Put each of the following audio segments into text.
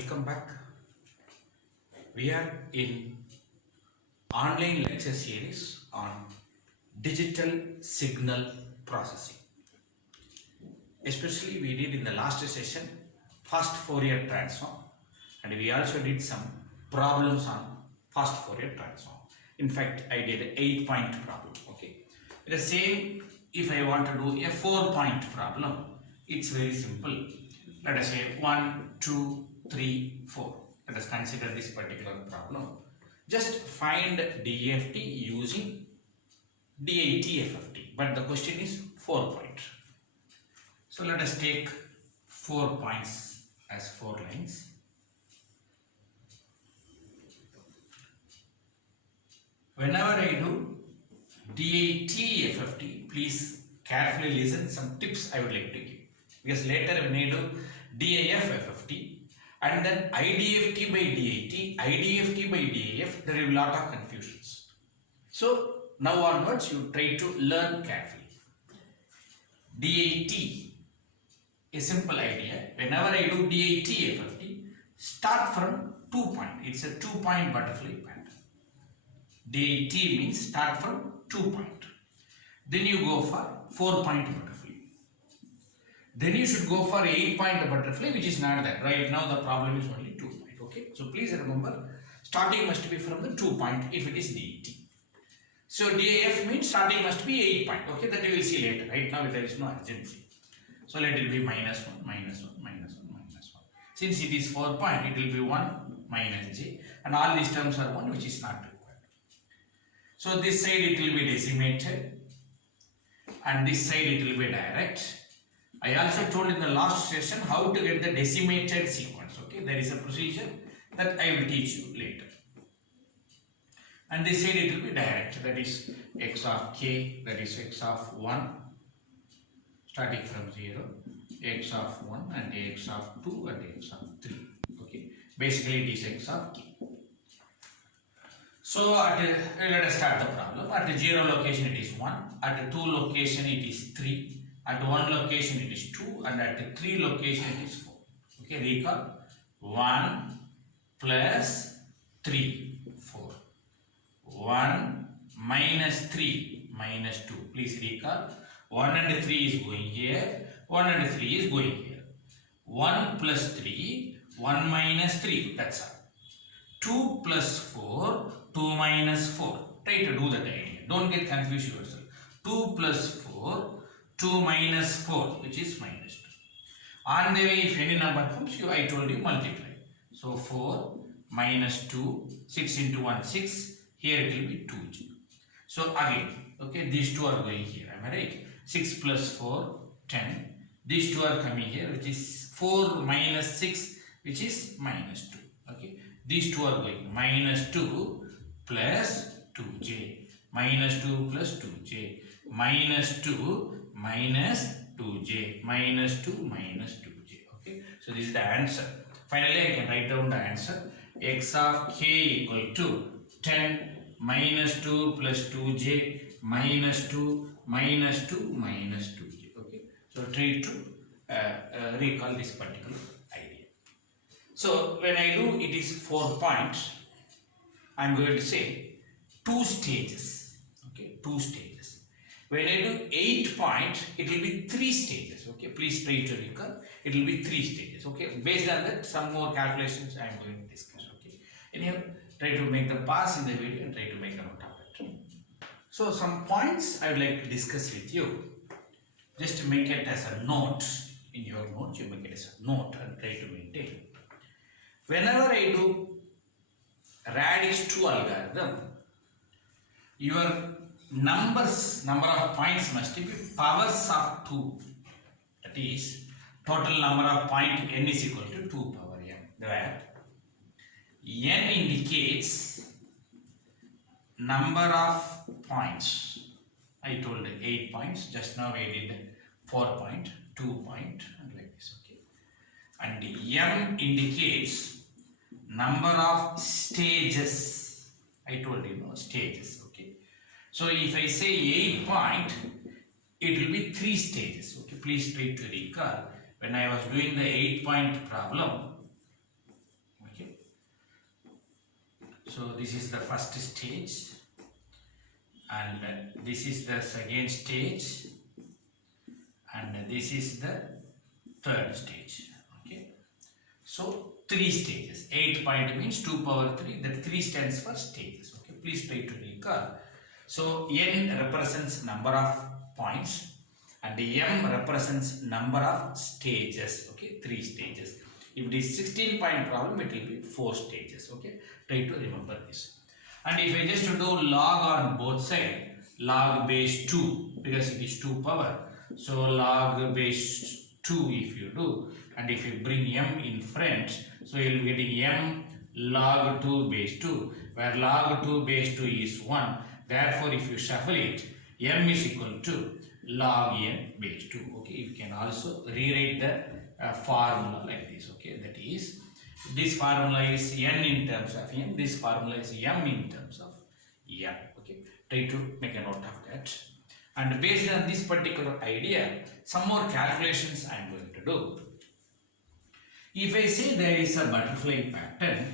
Welcome back. We are in online lecture series on digital signal processing. Especially we did in the last session fast Fourier transform, and we also did some problems on fast Fourier transform. In fact, I did an 8-point problem. Okay. The same, if I want to do a 4-point problem, it's very simple. Let us say 1, 2, 3, 4. Let us consider this particular problem. Just find DFT using DFT FFT. But the question is 4 point. So let us take 4 points as 4 lines. Whenever I do DFT FFT, please carefully listen some tips I would like to give. Because later when I do DIF FFT and then IDFT by IDFT by DIF, there will be a lot of confusions. So now onwards you try to learn carefully. DAT, a simple idea. Whenever I do DAT FFT, start from 2 point. It's a 2-point butterfly pattern. DAT means start from 2 point. Then you go for 4-point butterfly. Then you should go for 8-point butterfly, which is not that. Right now the problem is only 2 point. Okay. So please remember, starting must be from the 2 point if it is DAT. So DAF means starting must be 8 point. Okay, that you will see later. Right now there is no urgency. So let it be -1, -1, -1, -1. Since it is 4 point, it will be 1 minus j, and all these terms are 1, which is not required. So this side it will be decimated, and this side it will be direct. I also told in the last session how to get the decimated sequence. Okay, there is a procedure that I will teach you later. And this side it will be direct, that is x of k, that is x of 1, starting from 0, x of 1 and x of 2 and x of 3. Okay, basically it is x of k. So let us start the problem. At 0 location it is 1, at 2 location it is 3. At 1 location it is 2, and at 3 location it is 4. Okay, recall 1 plus 3, 4. 1 minus 3 minus 2. Please recall 1 and 3 is going here, 1 and 3 is going here. 1 plus 3, 1 minus 3, that's all. 2 plus 4, 2 minus 4. Try to do that idea. Don't get confused yourself. 2 plus 4, 2 minus 4, which is minus 2. On the way, if any number comes, I told you multiply. So 4 minus 2, 6 into 1, 6. Here it will be 2j. So again, okay, these two are going here. Am I right? 6 plus 4, 10. These two are coming here, which is 4 minus 6, which is minus 2. Okay, these two are going minus 2 plus 2j. Minus 2 plus 2j. Minus 2 minus 2j, minus 2 minus 2j. Okay, so this is the answer. Finally, I can write down the answer. X of k equal to 10 minus 2 plus 2j minus 2 minus 2 minus 2j. Okay, so try to recall this particular idea. So when I do it is 4 points, I am going to say 2 stages. Okay, 2 stages. When I do 8 point, it will be 3 stages. Okay, please try to recall. It will be 3 stages. Okay, based on that, some more calculations I am going to discuss. Okay, anyhow, try to make the pass in the video and try to make a note of it. So some points I would like to discuss with you. Just make it as a note in your notes. You make it as a note and try to maintain. Whenever I do radix 2 algorithm, your number of points must be powers of 2. That is, total number of point n is equal to 2 power n, where n indicates number of points. I told 8 points. Just now I did 4 point, 2 point, and like this. Okay, and m indicates number of stages. I told you, stages. So if I say 8 point, it will be 3 stages. Okay, please try to recall when I was doing the 8-point problem. So this is the first stage, and this is the second stage, and this is the third stage. Okay, so 3 stages. 8 point means 2 power 3. That 3 stands for stages. Okay, please try to recall. So n represents number of points and m represents number of stages. Okay, 3 stages. If it is 16 point problem, it will be 4 stages. Okay, try to remember this. And if I just do log on both sides, log base 2, because it is 2 power, so log base 2 if you do, and if you bring m in front, so you will be getting m log 2 base 2, where log 2 base 2 is 1. Therefore, if you shuffle it, m is equal to log n base 2. Okay, you can also rewrite the formula like this. Okay, that is, this formula is n in terms of n, this formula is m in terms of m. Okay, try to make a note of that. And based on this particular idea, some more calculations I am going to do. If I say there is a butterfly pattern,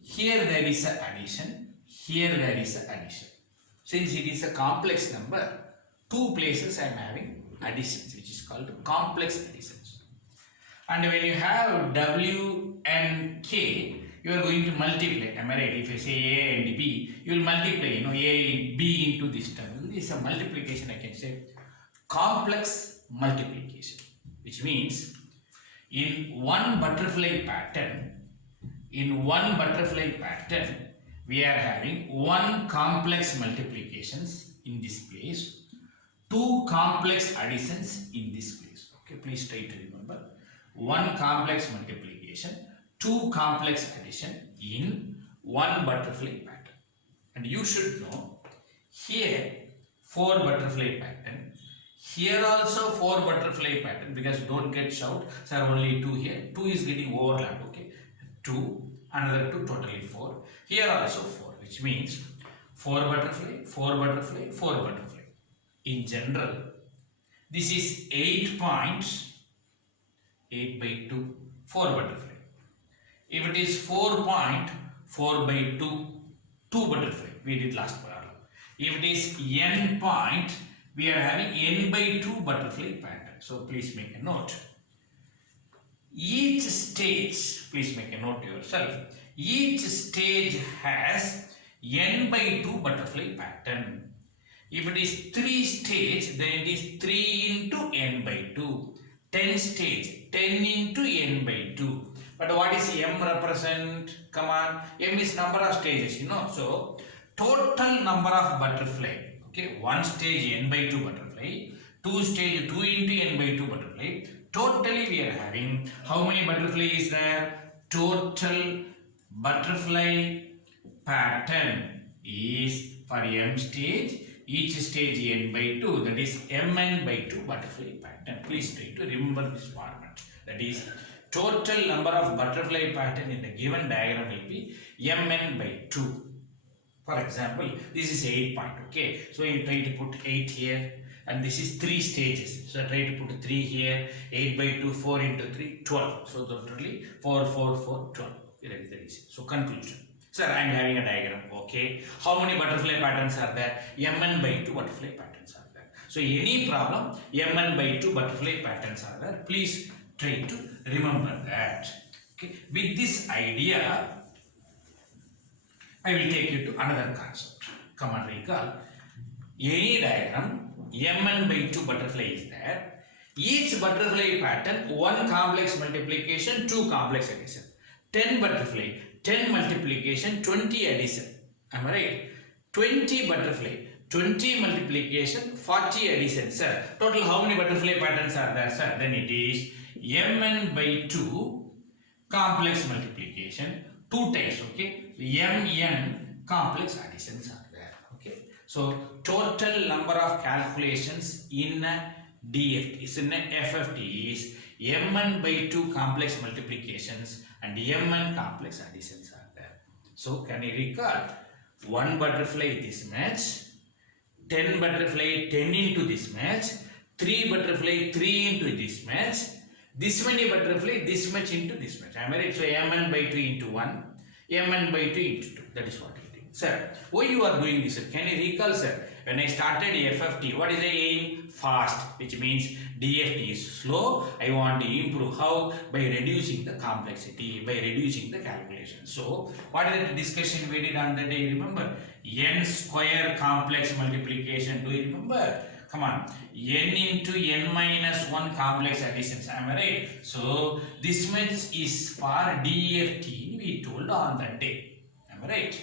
here there is an addition, here there is an addition. Since it is a complex number, 2 places I am having additions, which is called complex additions. And when you have W and K, you are going to multiply. Am I right? If I say A and B, you will multiply, A and B into this term. This is a multiplication, I can say complex multiplication, which means in one butterfly pattern, we are having 1 complex multiplications in this place, 2 complex additions in this place. Okay, please try to remember. 1 complex multiplication, 2 complex addition in 1 butterfly pattern. And you should know, here 4 butterfly pattern, here also 4 butterfly pattern, because don't get shout, sir, only 2 here, 2 is getting overlapped. Okay, 2, another 2, totally 4. Here also 4, which means 4 butterfly, 4 butterfly, 4 butterfly. In general, this is 8 points, 8 by 2, 4 butterfly. If it is 4 point, 4 by 2, 2 butterfly. We did last problem. If it is n point, we are having n by 2 butterfly pattern. So please make a note. Each stage, please make a note to yourself. Each stage has n by 2 butterfly pattern. If it is 3 stage, then it is 3 into n by 2. 10 stage, 10 into n by 2. But what is m represent? Come on, m is number of stages, So, total number of butterfly. Okay, 1 stage n by 2 butterfly, 2 stage 2 into n by 2 butterfly. Totally we are having, how many butterfly is there? Total butterfly pattern is for m stage, each stage n by 2, that is mn by 2 butterfly pattern. Please try to remember this format. That is, total number of butterfly pattern in the given diagram will be mn by 2. For example, this is 8 point. Okay, so you try to put 8 here, and this is 3 stages. So try to put 3 here, 8 by 2, 4 into 3, 12. So totally 4, 4, 4, 12. Okay, that is the reason. So conclusion. Sir, I am having a diagram. Okay, how many butterfly patterns are there? mn by 2 butterfly patterns are there. So any problem, mn by 2 butterfly patterns are there. Please try to remember that. Okay, with this idea, I will take you to another concept. Come on, recall. Any diagram, mn by 2 butterfly is there. Each butterfly pattern, 1 complex multiplication, 2 complex addition. 10 butterfly, 10 multiplication, 20 addition. Am I right? 20 butterfly, 20 multiplication, 40 addition. Sir, total how many butterfly patterns are there, sir? Then it is mn by 2 complex multiplication, 2 times. Okay, mn complex additions are there. Okay, so total number of calculations in DFT is in FFT is mn by 2 complex multiplications and mn complex additions are there. So can you recall? 1 butterfly this match, 10 butterfly 10 into this match, 3 butterfly 3 into this match, This many butterfly, this much into this much. Am I right? So mn by 2 into 1, mn by 2 into 2. That is what it is. Sir, why you are doing this, sir? Can you recall, sir? When I started FFT, what is the aim? Fast, which means DFT is slow. I want to improve. How? By reducing the complexity, by reducing the calculation. So, what is the discussion we did on the day? Remember? N square complex multiplication. Do you remember? Come on. N into n minus 1 complex additions. Am I right? So, this much is for DFT. We told on that day. Am I right?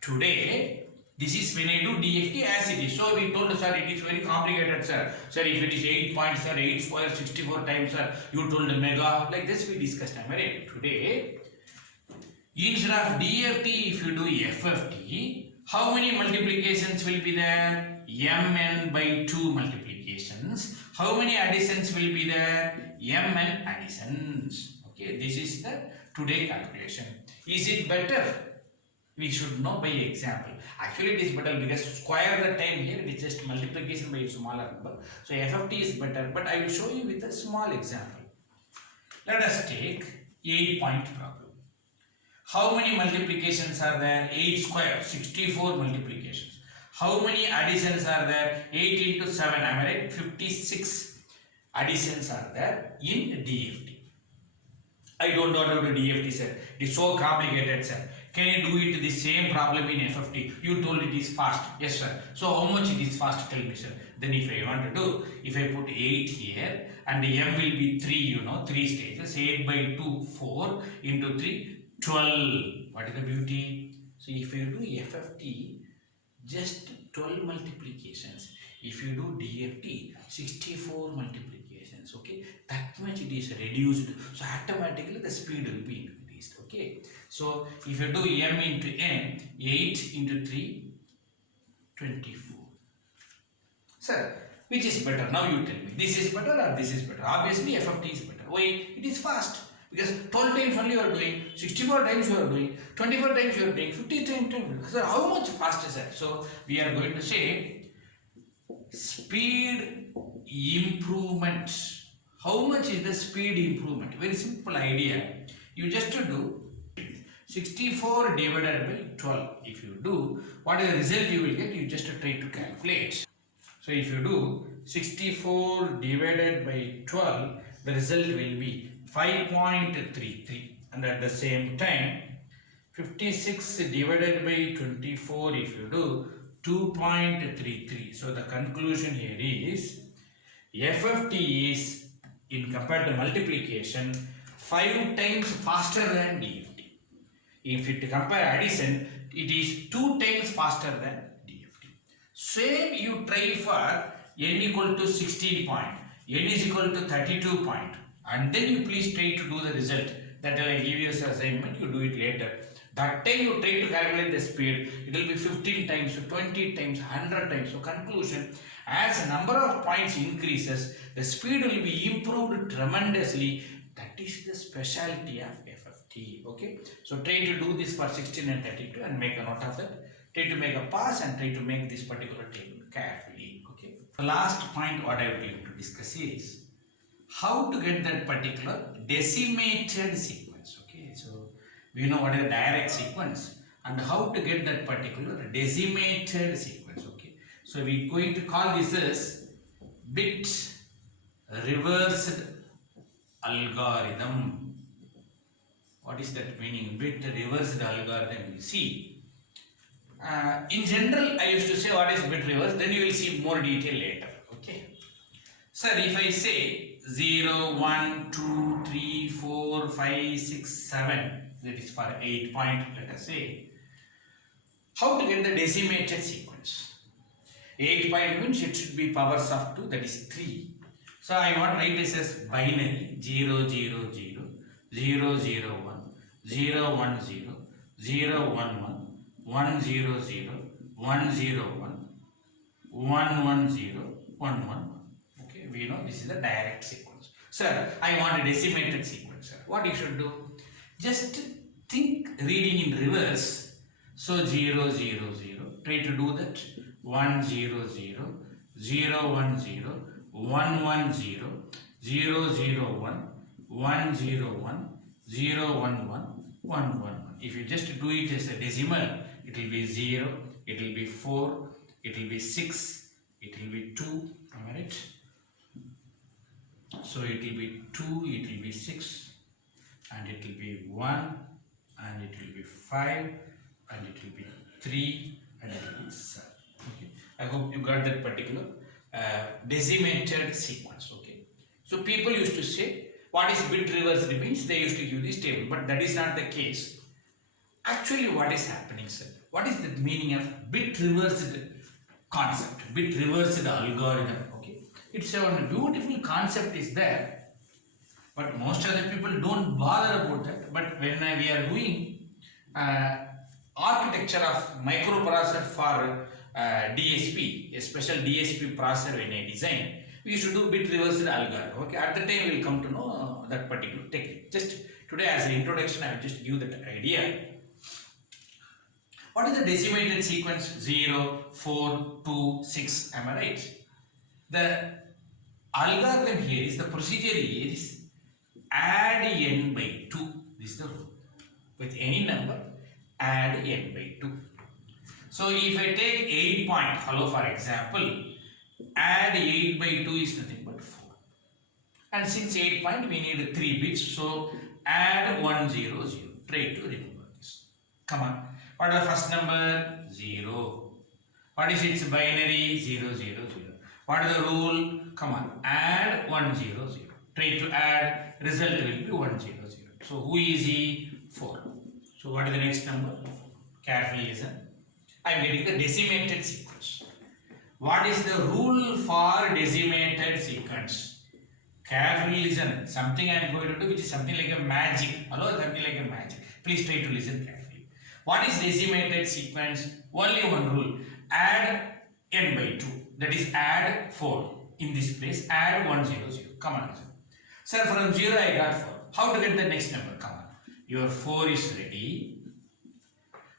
Today, this is when I do DFT as it is. So we told, sir, it is very complicated, sir. Sir, if it is 8 points, sir, 8 square, 64 times, sir, you told mega. Like this we discussed. Am I right? Today, instead of DFT, if you do FFT, how many multiplications will be there? Mn by 2 multiplications. How many additions will be there? Mn additions. Okay, this is the today calculation. Is it better? We should know by example. Actually, it is better because square the time here, it is just multiplication by a smaller number. So FFT is better, but I will show you with a small example. Let us take 8-point problem. How many multiplications are there? 8 square, 64 multiplications. How many additions are there? 8 into 7, am I right? 56 additions are there in DFT. I don't know how to do DFT, sir. It is so complicated, sir. Can you do it the same problem in FFT? You told it is fast. Yes, sir. So how much it is fast? Tell me, sir. Then if I want to do, if I put 8 here and m will be 3, you know, 3 stages. 8 by 2, 4 into 3, 12. What is the beauty? So if you do FFT, just 12 multiplications. If you do DFT, 64 multiplications. Okay, that much it is reduced. So automatically the speed will be increased. Okay, so if you do m into n, 8 into 3, 24. Sir, which is better? Now you tell me. This is better or this is better? Obviously FFT is better. Why? It is fast. Because 12 times only you are doing, 64 times you are doing, 24 times you are doing, 50 times. Sir, how much faster, sir? So we are going to say speed improvement. How much is the speed improvement? Very simple idea. You just do 64 divided by 12. If you do, what is the result you will get? You just try to calculate. So if you do 64 divided by 12, the result will be 5.33, and at the same time 56 divided by 24, if you do 2.33. so the conclusion here is FFT is, in compared to multiplication, 5 times faster than DFT. If it compare addition, it is 2 times faster than DFT. Same you try for n equal to 16 point, n is equal to 32 point, and then you please try to do the result. That I give you as assignment, you do it later. That time you try to calculate the speed, it will be 15 times, 20 times, 100 times. So conclusion, as number of points increases, the speed will be improved tremendously. That is the specialty of FFT. Okay, so try to do this for 16 and 32 and make a note of that. Try to make a pass and try to make this particular table carefully. Okay, the last point what I would like to discuss is how to get that particular decimated sequence. Okay, so we know what is a direct sequence and how to get that particular decimated sequence. Okay, so we are going to call this as bit reversed algorithm. What is that meaning? Bit reversed algorithm. You see, in general I used to say what is bit reverse, then you will see more detail later. Okay, sir, if I say 0, 1, 2, 3, 4, 5, 6, 7, that is for 8 point, let us say, how to get the decimated sequence? 8 point means it should be powers of 2, that is 3. So I want to write this as binary 0, 0, 0, 0, 0, 1, 0, 1, 0, 0, 1, 1, 1, 0, 0, 1, 0, 1, 1, 1, 0, 1, 1. Okay, we know this is a direct sequence. Sir, I want a decimated sequence. Sir, what you should do? Just think reading in reverse. So 0, 0, 0. Try to do that. 1, 0, 0, 0, 1, 0, 1, 1, 0, 001, 101, 011, 111. If you just do it as a decimal, it will be 0, it will be 4, it will be 6, it will be 2. Am I right? So it will be 2, it will be 6, and it will be 1, and it will be 5, and it will be 3, and it will be 7. Okay. I hope you got that particular decimated sequence. Okay. So people used to say, what is bit reversed means they used to give this table, but that is not the case. Actually, what is happening, sir? What is the meaning of bit reversed concept, bit reversed algorithm? Okay, it's a beautiful concept is there, but most of the people don't bother about that. But when we are doing architecture of microprocessor for DSP, a special DSP processor when I design, we used to do bit reversed algorithm. Okay, at the time we will come to know that particular technique. Just today as an introduction, I will just give that idea. What is the decimated sequence? 0, 4, 2, 6. Am I right? The algorithm here is, the procedure here is add n by 2. This is the rule. With any number, add n by 2. So if I take 8 point, hello for example, add 8 by 2 is nothing but 4. And since 8 point we need 3 bits, so add 1 0 0. Try to remember this. Come on. What is the first number? 0. What is its binary? 0 0 0. What is the rule? Come on. Add 1 0 0. Try to add, result will be 1 0 0. So who is he? 4. So what is the next number? 4. Carefully listen. I am getting the decimated sequence. What is the rule for decimated sequence? Carefully listen. Something I am going to do which is something like a magic. Hello, something like a magic. Please try to listen carefully. What is decimated sequence? Only one rule. Add n by 2. That is add 4. In this place, add 1 0 0. Come on, listen. Sir, from 0 I got 4. How to get the next number? Come on. Your 4 is ready.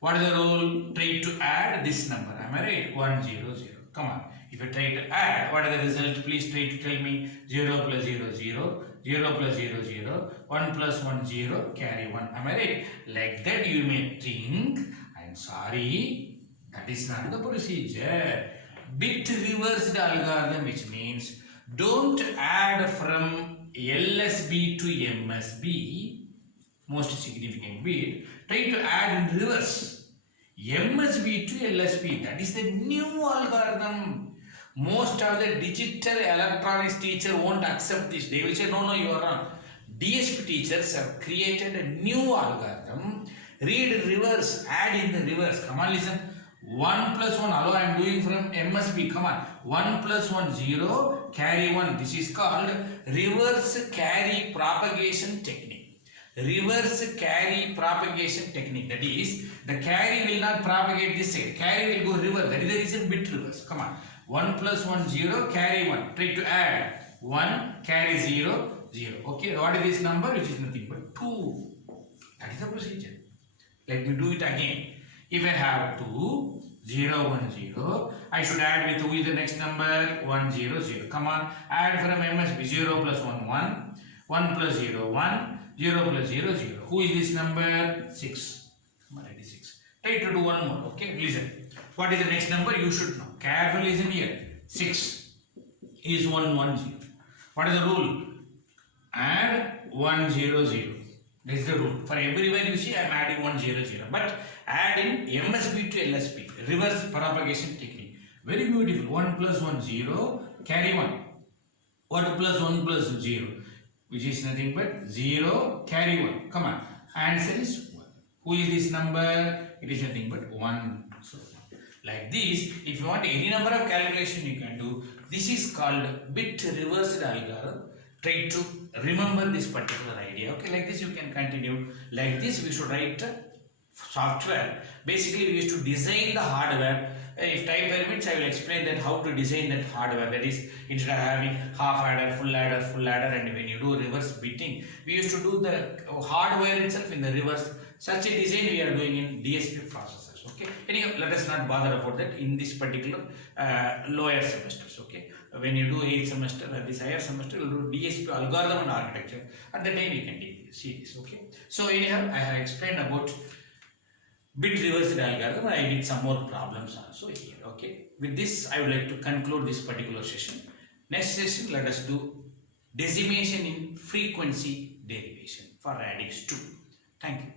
What is the rule? Try to add this number. Am I right? 1 0 0. Come on. If you try to add, what is the result? Please try to tell me. 0 plus 0 0. 0 plus 0 0. 1 plus 1 0. Carry 1. Am I right? Like that you may think, I am sorry, that is not the procedure. Bit reversed algorithm, which means don't add from LSB to MSB, most significant bit, try to add in reverse. MSB to LSB, that is the new algorithm. Most of the digital electronics teacher won't accept this. They will say, no, you are wrong. DSP teachers have created a new algorithm. Read reverse, add in the reverse. Come on, listen. 1 plus 1, hello, I am doing from MSB. Come on. 1 plus 1, 0, carry 1. This is called reverse carry propagation technique. Reverse carry propagation technique. That is, the carry will not propagate this side. Carry will go reverse. That is the reason bit reverse. Come on. 1 plus 1, 0, carry 1. Try to add 1, carry 0, 0. Okay, what is this number? Which is nothing but 2. That is the procedure. Let me do it again. If I have 2, 0, 1, 0, I should add with who is the next number? 1, 0, 0. Come on, add from MSB. 0 plus 1, 1. 1 plus 0, 1. 0 plus 0, 0. Who is this number? 6. Come on, it is 6. Try to do one more. Okay, listen. What is the next number? You should know. Carefully listen here. 6 is 1, 1, 0. What is the rule? Add 1, 0, 0. That is the rule. For everywhere you see, I am adding 1, 0, 0. But add in MSB to LSB. Reverse propagation technique. Very beautiful. 1 plus 1, 0. Carry 1. 1 plus 1 plus 0. Which is nothing but 0. Carry 1. Come on. Answer is 1. Who is this number? It is nothing but 1. So, like this, if you want any number of calculation you can do. This is called bit reversed algorithm. Try to remember this particular idea. Okay, like this you can continue. Like this we should write software. Basically we used to design the hardware. If time permits, I will explain that how to design that hardware. That is, instead of having half adder, full adder, and when you do reverse bitting, we used to do the hardware itself in the reverse. Such a design we are doing in DSP processors. Okay. Anyhow, let us not bother about that in this particular lower semesters. Okay. When you do 8th semester or this higher semester, you will do DSP algorithm and architecture. At the time, you can see this. Okay. So anyhow, I have explained about bit reversed algorithm. I did some more problems also here. Okay. With this, I would like to conclude this particular session. Next session, let us do decimation in frequency derivation for radix 2. Thank you.